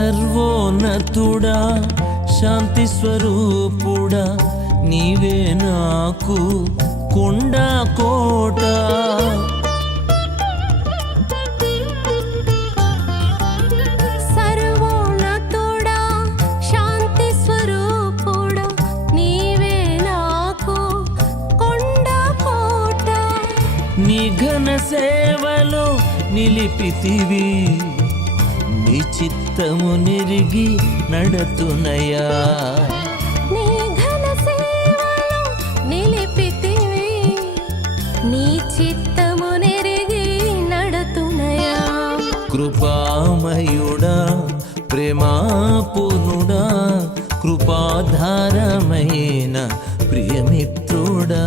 సర్వోన్నతుడా శాంతి స్వరూపుడా నీవే నాకు కొండ కోట. సర్వోన్నతుడా శాంతి స్వరూపుడా నీవే నాకు కొండ కోట. నీ ఘన సేవలో నిలిపితివి నీ చిత్తము నెరిగి నడతునయా. నీ ఘన సేవలో నిలిపితివి నీ చిత్తము నెరిగి నడతునయా. కృపామయుడా ప్రేమాపూర్ణుడా కృపాధారమైన ప్రియమిత్రుడా